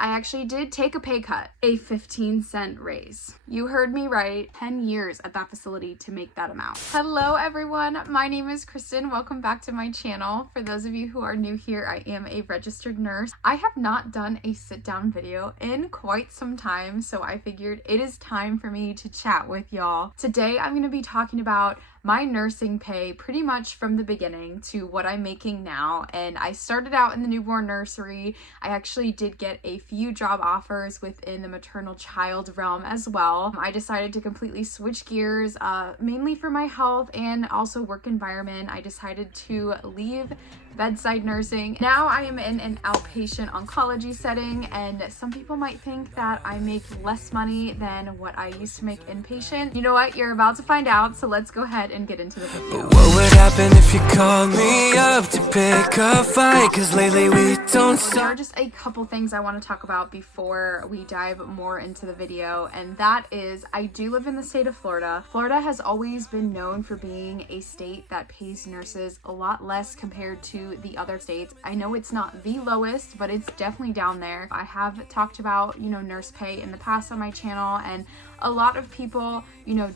I actually did take a pay cut, a 15-cent raise. You heard me right, 10 years at that facility to make that amount. Hello everyone, my name is Kristen. Welcome back to my channel. For those of you who are new here, I am a registered nurse. I have not done a sit-down video in quite some time, so I figured it is time for me to chat with y'all. Today I'm going to be talking about my nursing pay pretty much from the beginning to what I'm making now. And I started out in the newborn nursery. I actually did get a few job offers within the maternal child realm as well. I decided to completely switch gears, mainly for my health and also work environment. I decided to leave bedside nursing. Now I am in an outpatient oncology setting, and some people might think that I make less money than what I used to make inpatient. You know what? You're about to find out, so let's go ahead and get into the video. What would happen if you called me up to pick a fight? Cause lately we don't. There are just a couple things I want to talk about before we dive more into the video, and that is I do live in the state of Florida. Florida has always been known for being a state that pays nurses a lot less compared to the other states. I know it's not the lowest, but it's definitely down there. I have talked about, nurse pay in the past on my channel, and a lot of people,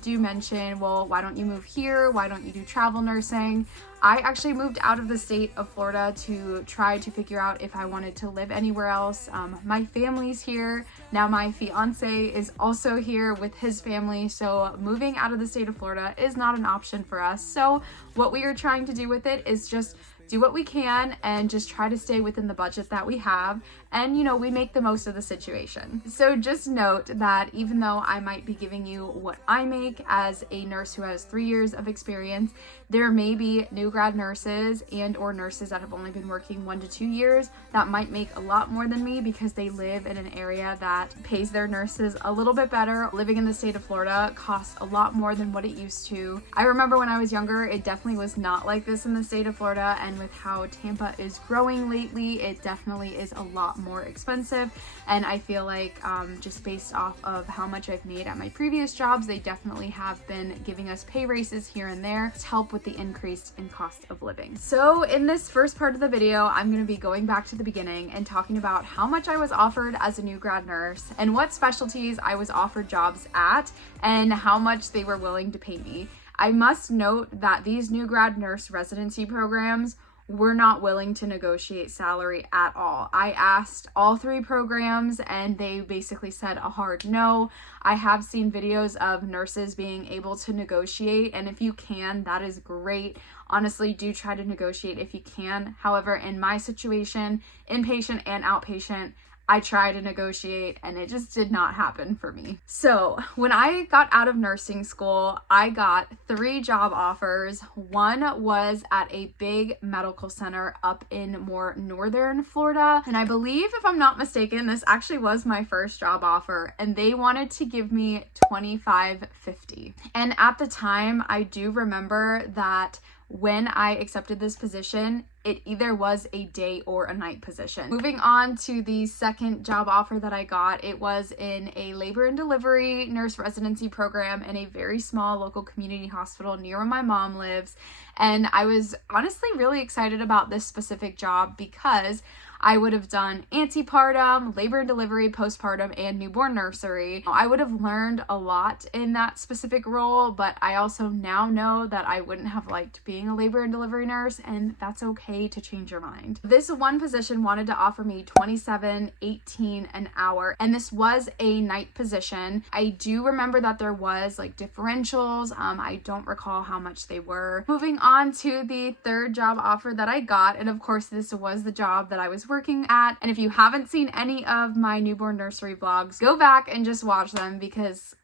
do mention, well, why don't you move here? Why don't you do travel nursing? I actually moved out of the state of Florida to try to figure out if I wanted to live anywhere else. My family's here. Now my fiance is also here with his family. So moving out of the state of Florida is not an option for us. So what we are trying to do with it is just do what we can and just try to stay within the budget that we have. And, we make the most of the situation. So just note that even though I might be giving you what I make as a nurse who has 3 years of experience, there may be new grad nurses and or nurses that have only been working 1 to 2 years that might make a lot more than me because they live in an area that pays their nurses a little bit better. Living in the state of Florida costs a lot more than what it used to. I remember when I was younger, it definitely was not like this in the state of Florida, and with how Tampa is growing lately, it definitely is a lot more expensive. And I feel like just based off of how much I've made at my previous jobs, they definitely have been giving us pay raises here and there to help with the increase in cost of living. So in this first part of the video, I'm going to be going back to the beginning and talking about how much I was offered as a new grad nurse and what specialties I was offered jobs at and how much they were willing to pay me. I must note that these new grad nurse residency programs were not willing to negotiate salary at all. I asked all 3 programs and they basically said a hard no. I have seen videos of nurses being able to negotiate, and if you can, that is great. Honestly, do try to negotiate if you can. However, in my situation, inpatient and outpatient, I tried to negotiate and it just did not happen for me. So when I got out of nursing school, I got 3 job offers. One was at a big medical center up in more northern Florida. And I believe, if I'm not mistaken, this actually was my first job offer, and they wanted to give me $25.50. And at the time, I do remember that when I accepted this position, it either was a day or a night position. Moving on to the second job offer that I got, it was in a labor and delivery nurse residency program in a very small local community hospital near where my mom lives. And I was honestly really excited about this specific job because I would have done antepartum, labor and delivery, postpartum, and newborn nursery. I would have learned a lot in that specific role, but I also now know that I wouldn't have liked being a labor and delivery nurse, and that's okay to change your mind. This one position wanted to offer me $27.18 an hour, and this was a night position. I do remember that there was differentials. I don't recall how much they were. Moving on to the third job offer that I got, and of course this was the job that I was working at. And if you haven't seen any of my newborn nursery vlogs, go back and just watch them because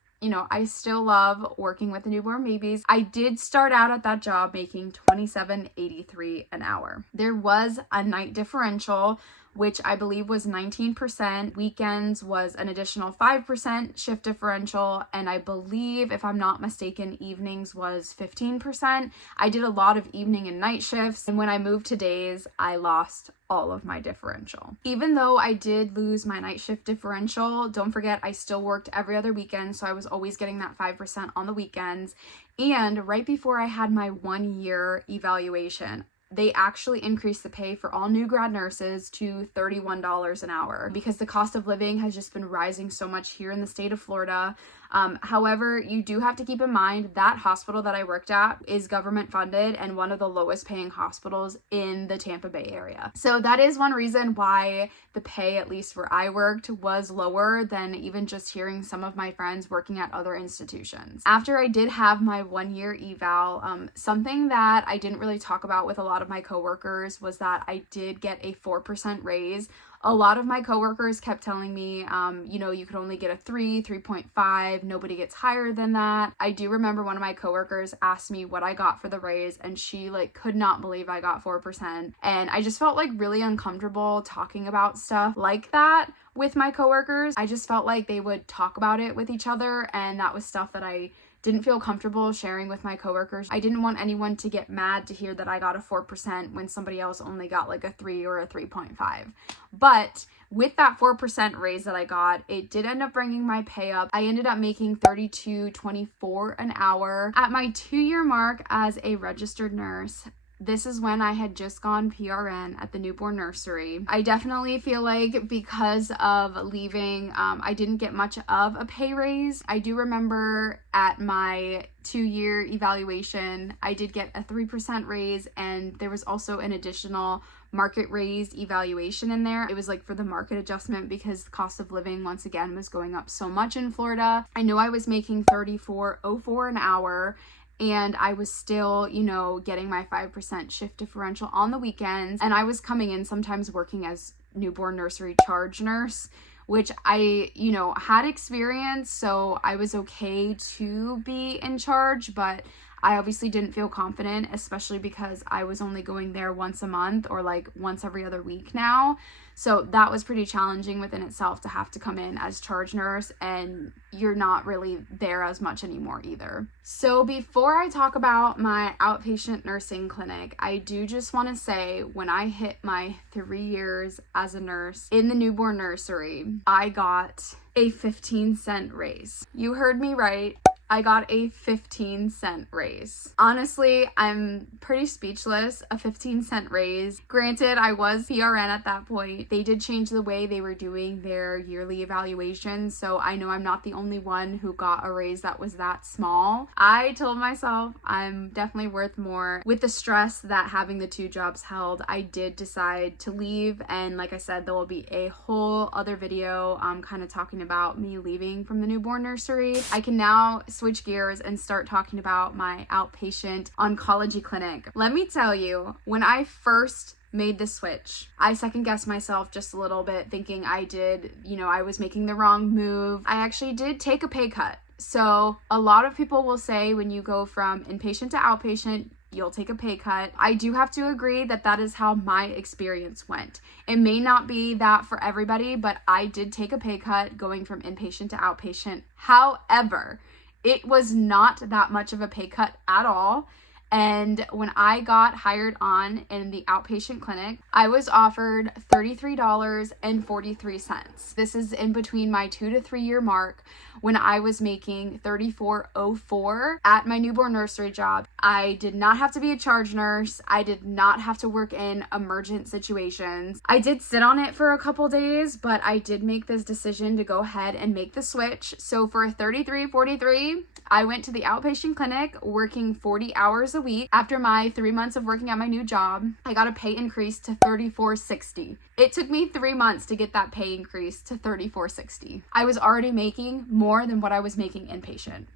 I still love working with the newborn babies. I did start out at that job making $27.83 an hour. There was a night differential, which I believe was 19%. Weekends was an additional 5% shift differential. And I believe, if I'm not mistaken, evenings was 15%. I did a lot of evening and night shifts. And when I moved to days, I lost all of my differential. Even though I did lose my night shift differential, don't forget I still worked every other weekend, so I was always getting that 5% on the weekends. And right before I had my 1 year evaluation, they actually increased the pay for all new grad nurses to $31 an hour because the cost of living has just been rising so much here in the state of Florida. However, you do have to keep in mind that hospital that I worked at is government funded and one of the lowest paying hospitals in the Tampa Bay area. So that is one reason why the pay, at least where I worked, was lower than even just hearing some of my friends working at other institutions. After I did have my 1-year eval, something that I didn't really talk about with a lot of my coworkers was that I did get a 4% raise. A lot of my coworkers kept telling me, you could only get a 3.5, nobody gets higher than that. I do remember one of my coworkers asked me what I got for the raise, and she could not believe I got 4%. And I just felt really uncomfortable talking about stuff like that with my coworkers. I just felt like they would talk about it with each other, and that was stuff that I didn't feel comfortable sharing with my coworkers. I didn't want anyone to get mad to hear that I got a 4% when somebody else only got a 3 or a 3.5. But with that 4% raise that I got, it did end up bringing my pay up. I ended up making $32.24 an hour. At my 2-year mark as a registered nurse, this is when I had just gone PRN at the newborn nursery. I definitely feel like because of leaving, I didn't get much of a pay raise. I do remember at my 2-year evaluation, I did get a 3% raise, and there was also an additional market raise evaluation in there. It was for the market adjustment because the cost of living once again was going up so much in Florida. I know I was making $34.04 an hour, and I was still, getting my 5% shift differential on the weekends. And I was coming in sometimes working as newborn nursery charge nurse, which I, had experience. So I was okay to be in charge, but I obviously didn't feel confident, especially because I was only going there once a month or once every other week now. So that was pretty challenging within itself to have to come in as charge nurse, and you're not really there as much anymore either. So before I talk about my outpatient nursing clinic, I do just want to say when I hit my 3 years as a nurse in the newborn nursery, I got a 15-cent raise. You heard me right. I got a 15-cent raise. Honestly, I'm pretty speechless. A 15-cent raise. Granted, I was PRN at that point. They did change the way they were doing their yearly evaluations, so I know I'm not the only one who got a raise that was that small. I told myself I'm definitely worth more. With the stress that having the 2 jobs held, I did decide to leave, and like I said, there will be a whole other video kind of talking about me leaving from the newborn nursery. I can now switch gears and start talking about my outpatient oncology clinic. Let me tell you, when I first made the switch, I second guessed myself just a little bit, thinking I was making the wrong move. I actually did take a pay cut. So a lot of people will say when you go from inpatient to outpatient, you'll take a pay cut. I do have to agree that that is how my experience went. It may not be that for everybody, but I did take a pay cut going from inpatient to outpatient. However, it was not that much of a pay cut at all. And when I got hired on in the outpatient clinic, I was offered $33.43. This is in between my 2 to 3 year mark when I was making $34.04 at my newborn nursery job. I did not have to be a charge nurse. I did not have to work in emergent situations. I did sit on it for a couple days, but I did make this decision to go ahead and make the switch. So for $33.43, I went to the outpatient clinic working 40 hours a week. After my 3 months of working at my new job, I got a pay increase to $34.60. It took me 3 months to get that pay increase to $34.60. I was already making more than what I was making inpatient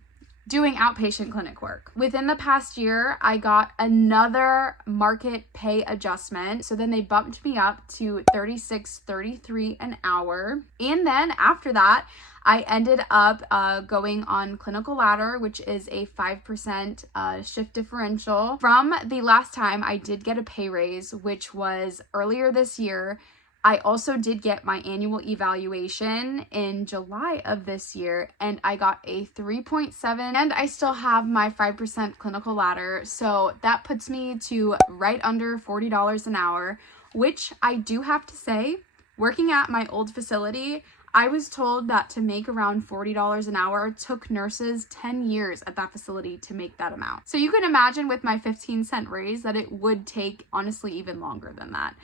doing outpatient clinic work. Within the past year, I got another market pay adjustment. So then they bumped me up to $36.33 an hour. And then after that, I ended up going on Clinical Ladder, which is a 5% shift differential. From the last time I did get a pay raise, which was earlier this year, I also did get my annual evaluation in July of this year, and I got a 3.7, and I still have my 5% Clinical Ladder. So that puts me to right under $40 an hour, which I do have to say, working at my old facility, I was told that to make around $40 an hour took nurses 10 years at that facility to make that amount. So you can imagine with my 15-cent raise that it would take honestly even longer than that.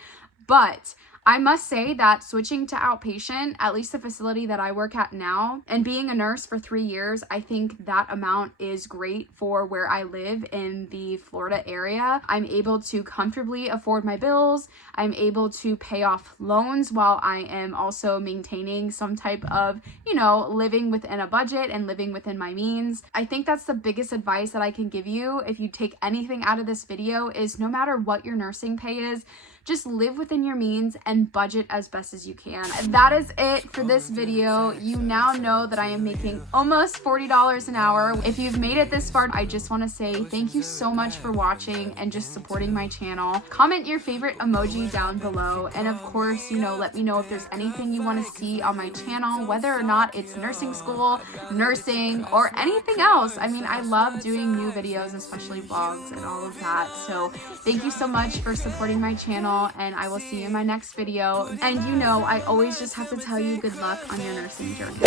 But I must say that switching to outpatient, at least the facility that I work at now, and being a nurse for 3 years, I think that amount is great for where I live in the Florida area. I'm able to comfortably afford my bills. I'm able to pay off loans while I am also maintaining some type of, living within a budget and living within my means. I think that's the biggest advice that I can give you if you take anything out of this video is no matter what your nursing pay is, just live within your means and budget as best as you can. That is it for this video. You now know that I am making almost $40 an hour. If you've made it this far, I just want to say thank you so much for watching and just supporting my channel. Comment your favorite emoji down below. And of course, let me know if there's anything you want to see on my channel, whether or not it's nursing school, nursing, or anything else. I mean, I love doing new videos, especially vlogs and all of that. So thank you so much for supporting my channel, and I will see you in my next video. And I always just have to tell you good luck on your nursing journey.